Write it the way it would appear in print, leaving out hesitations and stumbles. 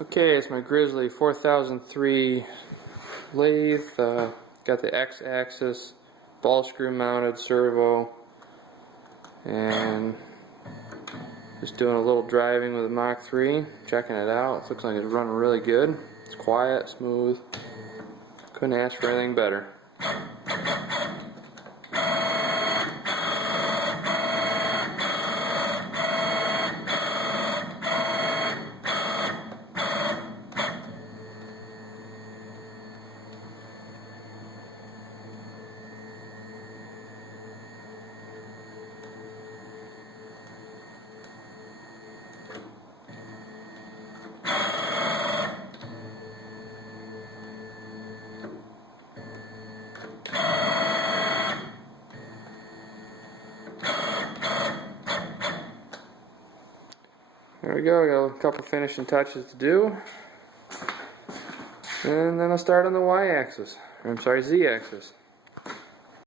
Okay, it's my Grizzly 4003 lathe. Got the X-axis ball screw mounted servo, and just doing a little driving with a Mach 3, checking it out. It looks like it's running really good. It's quiet, smooth. Couldn't ask for anything better. There we go, I got a couple finishing touches to do. And then I'll start on the Y-axis, or I'm sorry, Z-axis.